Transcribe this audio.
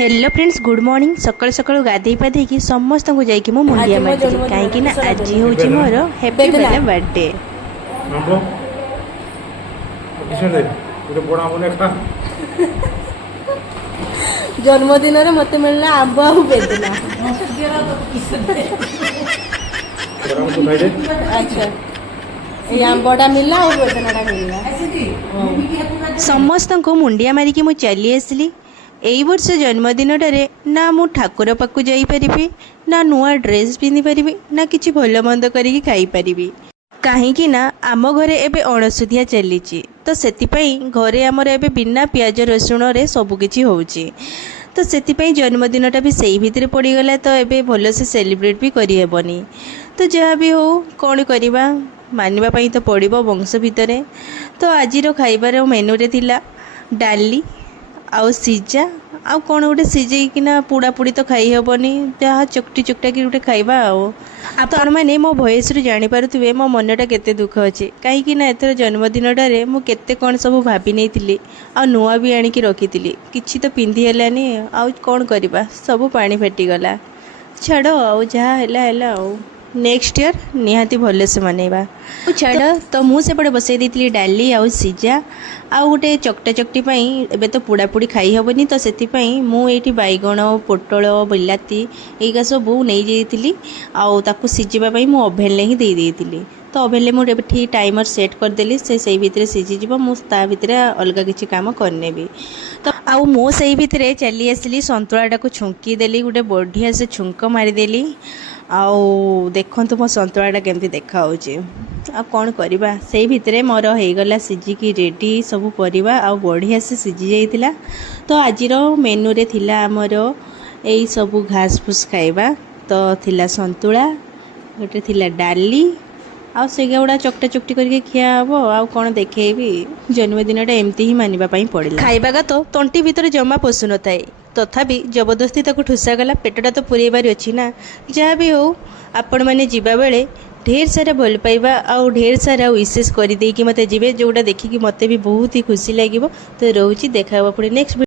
Hello friends good morning सकाल सकाल गाधे पाधे कि समस्त को जाइए मो मुंडिया मारती कहीं आज हूँ मोर हैप्पी बर्थडे। जन्मदिन मत मिलना आंब आ बेदना। अच्छा ये आंबटा मिलला और बेदनाटा मिलला। समस्त को मुंडिया मारिकी मु चली आसली। एई वर्ष जन्मदिनटारे ना मु ठाकुर पाखु जाई परिबी ना नुआ ड्रेस पिंधि परिबी ना किछि भल मंद करिकी खाई परिबी काहेकि ना आम घरे एबे अणसुधिया चलीची तो सेतिपई घरे आमर एबे बिना पियाज रसुण रे सब किछि होउची तो सेतिपई जन्मदिनटा भी सेई भितरे पड़ीगला तो एबे भल से सेलिब्रेट भी करि हेबनी तो जहाँ भी हो कौन करवा मानिबा पई तो पड़िबो वंश भितरे। तो आजिर खाइबार मेनू रे थिला डाली आउ सिजा आउ कौन गोटे सिझेकिना पोड़ापोड़ी तो खाई हेबनी जहाँ चकटी चुकटा कि गोटे खाइबा आपण मैंने मो भयस जानीपे मो मनटा केते दुख अच्छे कहीं एथर जन्मदिनटारे मु केते कौन सब भाभी नहीं आ नुआ भी आनिकी रखी किछि तो पिंधि हेलानी आउ कौन करवा सब पानी फाटीगला छाड़ आउ जहाँ है नेक्स्ट ईयर निहाती भल से मनइबा छाड़। तो मुझे बसई देती डाली आउ सिजा आउ गोटे चकटा चकटी एबे तो पोड़ापोड़ी खाई हेबनी तो सेतिपई मु एठी बैगण पोटल बिलाती एगा सब नहीं जाइली आउ ताकू सिझिबा पई मु ओभेन ले ही दे देइतिली तो ओभेन ले मु ठीक टाइमर सेट करदेली से भितर सिझिଯିବ मु ता भितर अलग किछि काम करनेबी। तो आउ मो से भितर चली आसली संतुलाटा को छुंकी देली गोटे बढ़िया से छुंक मारिदेली आउ देखंतु मो संतुलाटा केमती देखा होची आ कौन करवा से भितर मोर होगला सिझिकी रेडी सब परिवा आ बढ़िया से सिझी जाइतिला। तो आजिर मेनू रे थिला आमर एई सब घास फूस खाइबा तो थिला संतुला गोटे थिला डाली आउ से गुड़ा चकटा चकटी करके खिया हम आउ कौन देखेबी जन्मदिनटा एमती ही मानिबा पई पड़िला खाइबा तो तंटी भितर जमा पशु न थाए तथापि जबरदस्ती ताको ठुसा गला पेटटा तो पुरेबार अच्छी ना जहाँ भी हो आपण मैंने जीवा बेले ढेर सारा भल पाइबा आउ ढेर सारा विशेष कर देकी मते जीवे जोटा देखिकी मते भी बहुत ही खुशी लगे। तो रोची देखा पुणी नेक्स्ट।